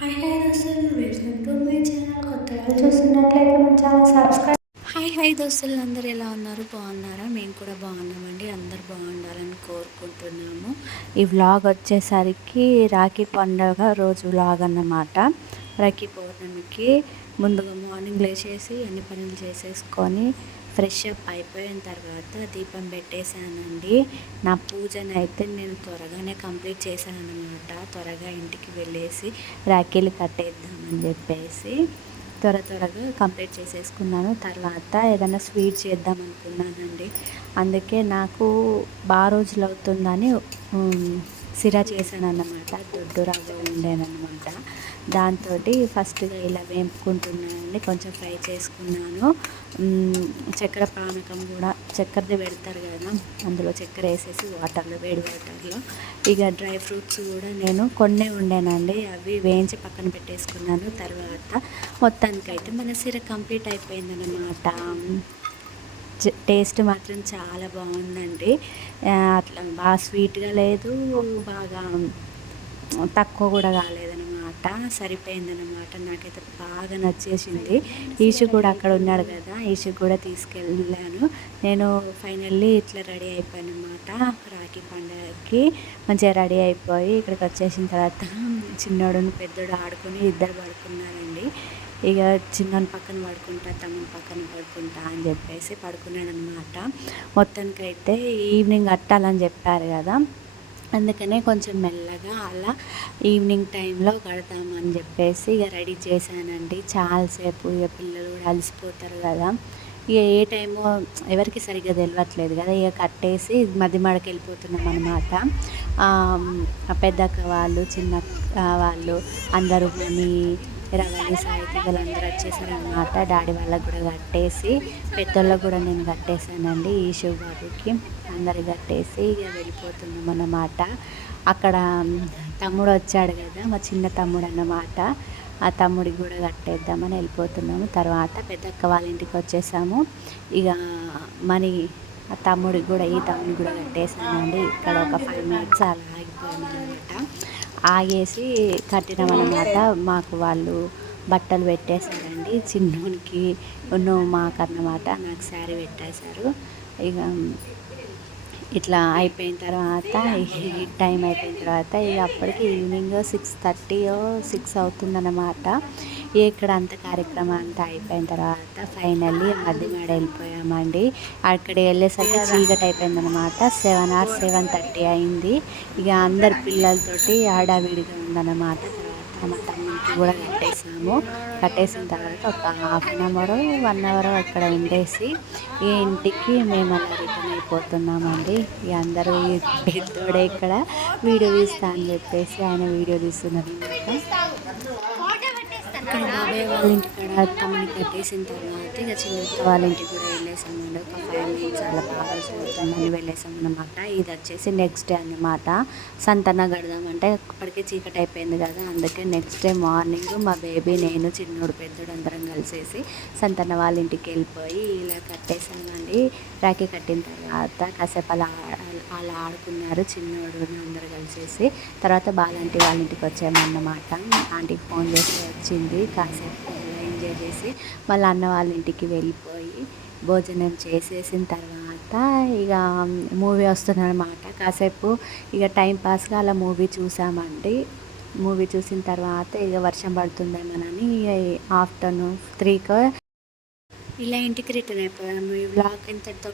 Hi దోస్తులు, welcome to my channel. కొత్తగా చూస్తున్నట్లయితే మన ఛానల్ సబ్స్క్రైబ్. హాయ్ దోస్తులు, అందరూ ఎలా ఉన్నారు? బాగున్నారా? మేము కూడా బాగున్నామండి. అందరు బాగుండాలని కోరుకుంటున్నాము. ఈ వ్లాగ్ వచ్చేసరికి రాఖీ పండుగ రోజు వ్లాగ్ అన్నమాట. రాఖీ పౌర్ణమికి ముందుగా మార్నింగ్ లేచేసి అన్ని పనులు చేసేసుకొని ఫ్రెష్ అప్ అయిపోయిన తర్వాత దీపం పెట్టేశానండి. నా పూజను అయితే నేను త్వరగానే కంప్లీట్ చేశాను అనమాట. త్వరగా ఇంటికి వెళ్ళేసి రాఖీలు కట్టేద్దామని చెప్పేసి త్వరగా కంప్లీట్ చేసేసుకున్నాను. తర్వాత ఏదైనా స్వీట్ చేద్దాం అనుకున్నానండి. అందుకే నాకు బాగా రోజులు అవుతుందని సిరా చేశాను అన్నమాట. దొడ్డు రవ్వ ఉండేనమాట. దాంతో ఫస్ట్గా ఇలా వేపుకుంటున్నానండి. కొంచెం ఫ్రై చేసుకున్నాను. చక్కెర పానకం కూడా చక్కెరది పెడతారు కదా, అందులో చక్కెర వేసేసి వేడి వాటర్లో ఇక డ్రై ఫ్రూట్స్ కూడా నేను కొన్నే ఉండేనండి. అవి వేయించి పక్కన పెట్టేసుకున్నాను. తర్వాత మొత్తానికైతే మన సిర కంప్లీట్ అయిపోయిందన్నమాట. టేస్ట్ మాత్రం చాలా బాగుందండి. అట్లా బాగా స్వీట్గా లేదు, బాగా తక్కువ కూడా కాలేదన్నమాట. సరిపోయిందన్నమాట. నాకైతే బాగా నచ్చేసింది. ఈషు కూడా అక్కడ ఉన్నాడు కదా, ఈషు కూడా తీసుకెళ్ళాను. నేను ఫైనల్లీ ఇట్లా రెడీ అయిపోయాను అనమాట. రాఖీ పండుగకి మంచిగా రెడీ అయిపోయి ఇక్కడికి వచ్చేసిన తర్వాత చిన్నోడును పెద్దోడు ఆడుకొని ఇద్దరు పడుకున్నారండి. ఇక చిన్నోని పక్కన పడుకుంటా, తమ్ముని పక్కన పడుకుంటా అని చెప్పేసి పడుకున్నాడు అనమాట. మొత్తానికైతే ఈవినింగ్ కట్టాలని చెప్పారు కదా, అందుకనే కొంచెం మెల్లగా అలా ఈవినింగ్ టైంలో కడతామని చెప్పేసి ఇక రెడీ చేశానండి. చాలాసేపు ఇక పిల్లలు కూడా అలసిపోతారు కదా, ఇక ఏ టైమో ఎవరికి సరిగ్గా తెలియట్లేదు కదా, ఇక కట్టేసి మధ్యమడకి వెళ్ళిపోతున్నాం అనమాట. పెద్దక్క వాళ్ళు, చిన్న వాళ్ళు అందరూ మనీ రవలి సాహితీ వాళ్ళందరూ వచ్చేసారనమాట. డాడీ వాళ్ళకు కూడా కట్టేసి పెద్దోళ్ళకు కూడా నేను కట్టేశానండి. ఈ బాబుకి అందరికి కట్టేసి ఇక వెళ్ళిపోతున్నాం అన్నమాట. అక్కడ తమ్ముడు వచ్చాడు కదా, మా చిన్న తమ్ముడు అన్నమాట. ఆ తమ్ముడికి కూడా కట్టేద్దామని వెళ్ళిపోతున్నాము. తర్వాత పెద్దక్క వాళ్ళ ఇంటికి వచ్చేసాము. ఇక మనీ ఆ తమ్ముడికి కూడా ఈ తమ్ముడికి కూడా కట్టేసానండి. ఇక్కడ ఒక 5 మినిట్స్ అలా ఆగిపోయామన్నమాట. ఆగేసి కట్టినామన్నమాట. మాకు వాళ్ళు బట్టలు పెట్టేశారండి. చిన్నోనికి మాకన్నమాట. నాకు శారీ పెట్టేశారు. ఇక ఇట్లా అయిపోయిన తర్వాత ఈ టైం అయిపోయిన తర్వాత ఇక అప్పటికి ఈవినింగ్ 6:30 6 అవుతుందన్నమాట. ఇక్కడ అంత కార్యక్రమం అంతా అయిపోయిన తర్వాత ఫైనల్లీ మధ్యమాడ వెళ్ళిపోయామండి. అక్కడికి వెళ్ళేసరికి చీకటి అయిపోయిందనమాట. 7 or 7:30 అయింది. ఇక అందరి పిల్లలతోటి హడావిడిగా ఉందన్నమాట. తర్వాత మా తమ్మునికి కూడా కట్టేసిన తర్వాత ఒక 1/2 అవర్ 1 అవర్ అక్కడ ఉండేసి ఈ ఇంటికి మేము అలా రిటర్న్ అయిపోతున్నామండి. ఇక అందరూ పెద్దోడే ఇక్కడ వీడియో తీస్తా అని చెప్పేసి ఆయన వీడియో తీస్తున్నారు ఇక్కడ బాబాయ్ వాళ్ళ ఇంటికాడ తమ్ముని కట్టేసిన తర్వాత ఇక చిన్న వాళ్ళ ఇంటికి కూడా వెళ్ళేసామండి. ఒక 5 మినిట్స్ అలా బాగా చదువుతామని వెళ్ళేసాం అన్నమాట. ఇది వచ్చేసి నెక్స్ట్ డే అన్నమాట. సంతన కడదామంటే అప్పటికే చీకటి అయిపోయింది కదా, అందుకే నెక్స్ట్ డే మార్నింగ్ మా బేబీ, నేను, చిన్నోడు, పెద్దోడు అందరం కలిసేసి సంతన వాళ్ళ ఇంటికి వెళ్ళిపోయి ఇలా కట్టేసామండి. రాఖీ కట్టిన తర్వాత కాసేపు అలా ఆడుకున్నారు చిన్నోడు అందరు కలిసేసి. తర్వాత బాలాంటి వాళ్ళ ఇంటికి వచ్చామన్నమాట. ఆంటీకి ఫోన్ చేసి వచ్చింది. కాసేపు ఎంజాయ్ చేసి మళ్ళీ అన్న వాళ్ళ ఇంటికి వెళ్ళిపోయి భోజనం చేసేసిన తర్వాత ఇక మూవీ వస్తుందన్నమాట. కాసేపు ఇక టైం పాస్గా అలా మూవీ చూసామండి. మూవీ చూసిన తర్వాత ఇక వర్షం పడుతుందేమోనని ఆఫ్టర్నూన్ 3కి ఇలా ఇంటికి రిటర్న్ అయిపోయాము. ఈ వ్లాగ్ ఇంతటితో